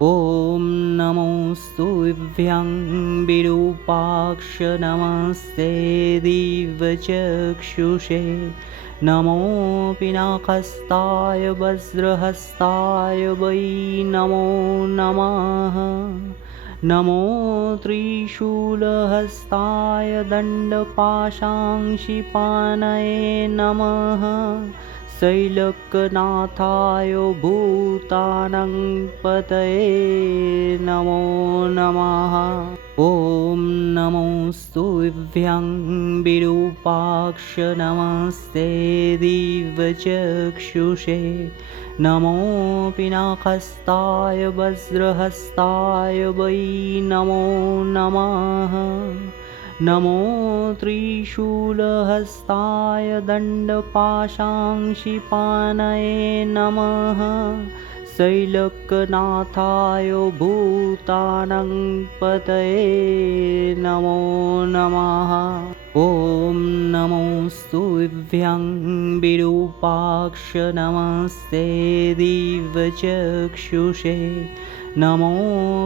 ॐ नमोऽस्तुभ्यं विरूपाक्ष नमस्ते दिव्यचक्षुषे नमो पिनाकस्ताय वज्रहस्ताय वै नमो नमः। नमो त्रिशूलहस्ताय दण्डपाशांशिपाणये नमः। शैलकनाथाय भूतानां पतये नमो नमः। ॐ नमोऽस्तुभ्यं विरूपाक्ष नमस्ते दिव्यचक्षुषे नमो पिनाकस्ताय वज्रहस्ताय वै नमो नमः। नमो त्रिशूलहस्ताय दण्डपाशांशिपाणये नमः। शैलकनाथाय भूतानां पतये नमो नमः। ॐ नमोऽस्तुभ्यं विरूपाक्ष नमस्ते दिव्यचक्षुषे नमो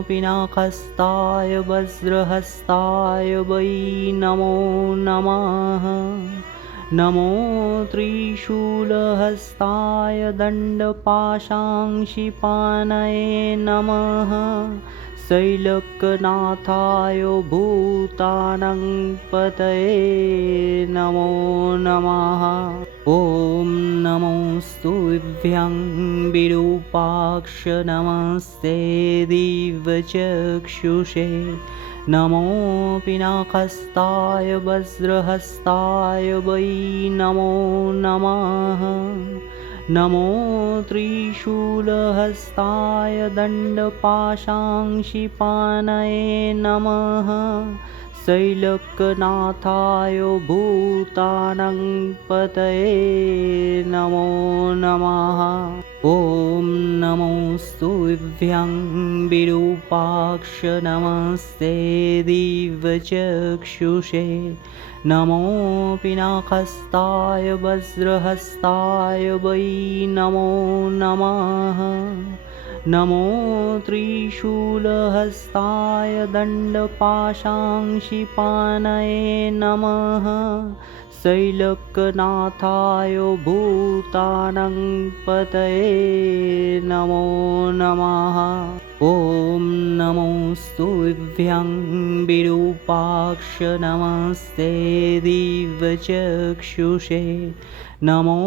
पिनाकस्ताय वज्रहस्ताय वै नमो नमः। नमो त्रिशूलहस्ताय दण्डपाशांशिपाणये नमः। शैलकनाथाय भूतानां पतये नमो नमः। ॐ नमोऽस्तुभ्यं विरूपाक्ष नमस्ते दिव्यचक्षुषे नमो पिनाकस्ताय वज्रहस्ताय वै नमो नमः। नमो त्रिशूलहस्ताय दण्डपाशांशिपाणये नमः। शैलकनाथाय भूतानां पतये नमो नमः। ॐ नमोऽस्तुभ्यं विरूपाक्ष नमस्ते दिव्यचक्षुषे नमो पिनाकस्ताय वज्रहस्ताय वै नमो नमः। नमो त्रिशूलहस्ताय दण्डपाशांशिपाणये नमः। शैलकनाथाय भूतानां पतये नमो नमः। ॐ नमोऽस्तुभ्यं विरूपाक्ष नमस्ते दिव्यचक्षुषे नमो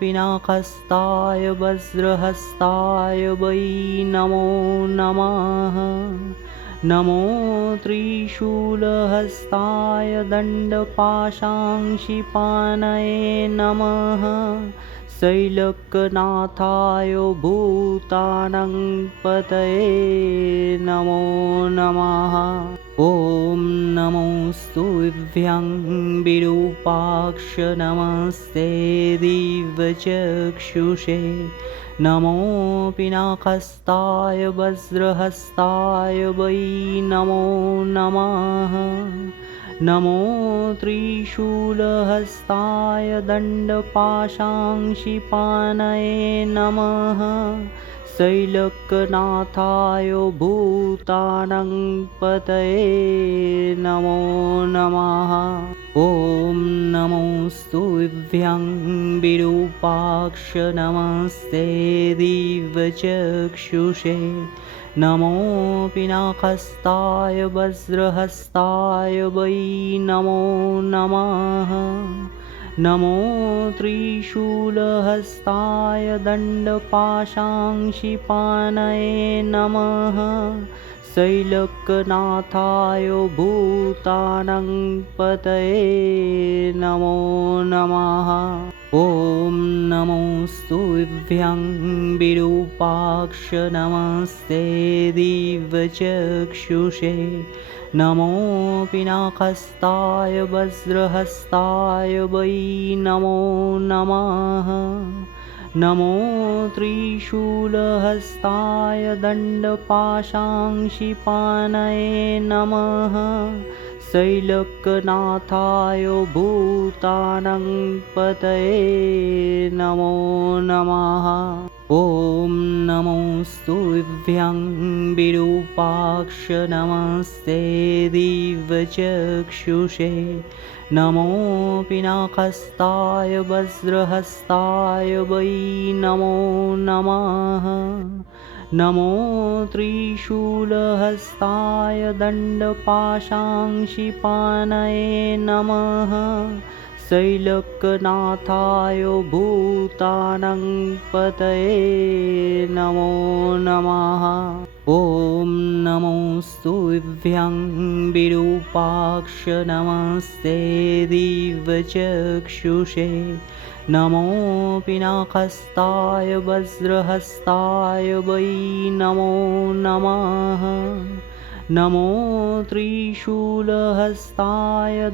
पिनाकस्ताय वज्रहस्ताय वै नमो नमः। नमो त्रिशूलहस्ताय दण्डपाशांशिपाणये नमः। शैलकनाथाय भूतानां पतये नमो नमः। ॐ नमोऽस्तुभ्यं विरूपाक्ष नमस्ते दिव्यचक्षुषे नमो पिनाकस्ताय वज्रहस्ताय वै नमो नमः। नमो त्रिशूलहस्ताय दण्डपाशांशिपाणये नमः। शैलकनाथाय भूतानां पतये नमो नमः। ॐ नमोऽस्तुभ्यं विरूपाक्ष नमस्ते दिव्यचक्षुषे नमो पिनाकस्ताय वज्रहस्ताय वै नमो नमः। नमो त्रिशूलहस्ताय दण्डपाशांशिपाणये नमः। शैलकनाथाय भूतानां पतये नमो नमः। ॐ नमोऽस्तुभ्यं विरूपाक्ष नमस्ते दिव्यचक्षुषे नमो पिनाकस्ताय वज्रहस्ताय वै नमो नमः। नमो त्रिशूलहस्ताय दण्डपाशांशिपाणये नमः। शैलकनाथाय भूतानां पतये नमो नमः। ॐ नमोस्तुभ्यं विरूपाक्ष नमस्ते दिव्यचक्षुषे नमो पिनाकस्ताय वज्रहस्ताय वै नमो नमः नमो त्रिशूलहस्ताय दण्डपाशाङ्क्षिपाणये नमः शैलकनाथाय भूतानां पतये नमो नमः ॐ नमोस्तुभ्यं विरूपाक्ष नमस्ते दिव्यचक्षुषे नमो पिनाकस्ताय वज्रहस्ताय वै नमो नमः नमो त्रिशूलहस्ताय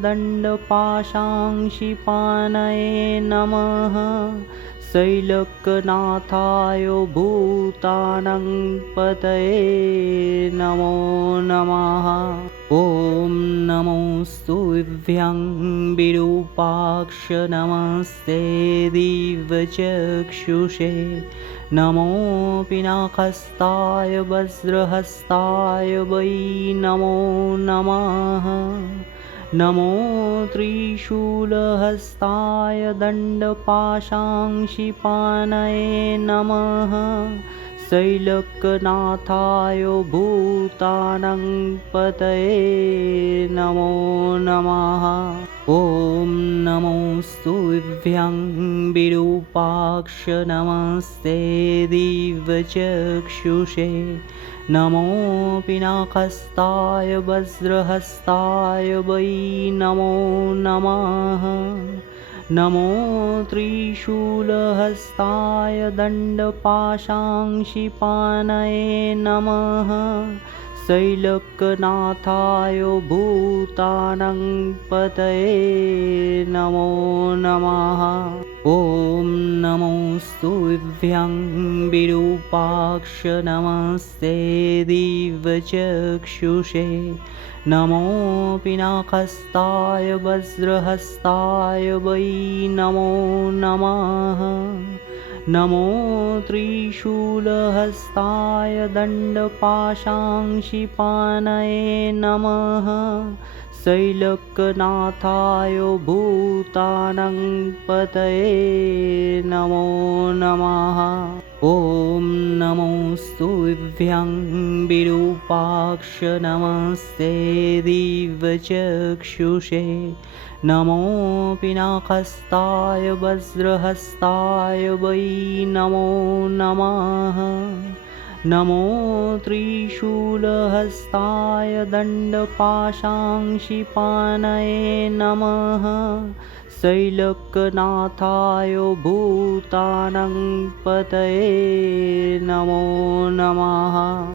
दण्डपाशाङ्क्षिपाणये नमः शैलकनाथाय भूतानां पतये नमो नमः ॐ नमोस्तुभ्यं विरूपाक्ष नमस्ते दिव्यचक्षुषे नमो पिनाकस्ताय वज्रहस्ताय वै नमो नमः नमो त्रिशूलहस्ताय दण्डपाशाङ्क्षिपाणये नमः शैलकनाथाय भूतानां पतये नमो नमः ॐ नमोस्तुभ्यं विरूपाक्ष नमस्ते दिव्यचक्षुषे नमो पिनाकस्ताय वज्रहस्ताय वै नमो नमः नमो त्रिशूलहस्ताय दण्डपाशाङ्क्षिपाणये नमः शैलकनाथाय भूतानां पतये नमो नमः ॐ नमोस्तुभ्यं विरूपाक्ष नमस्ते दिव्यचक्षुषे नमो पिनाकस्ताय वज्रहस्ताय वै नमो नमः नमो त्रिशूलहस्ताय दण्डपाशाङ्क्षिपाणये नमः शैलकनाथाय भूतानां पतये नमो नमः ॐ नमोस्तुभ्यं विरूपाक्ष नमस्ते दिव्यचक्षुषे नमो पिनाकस्ताय वज्रहस्ताय वै नमो नमः नमो त्रिशूलहस्ताय दण्डपाशाङ्क्षिपाणये नमः शैलकनाथाय भूतानां पतये नमो नमः।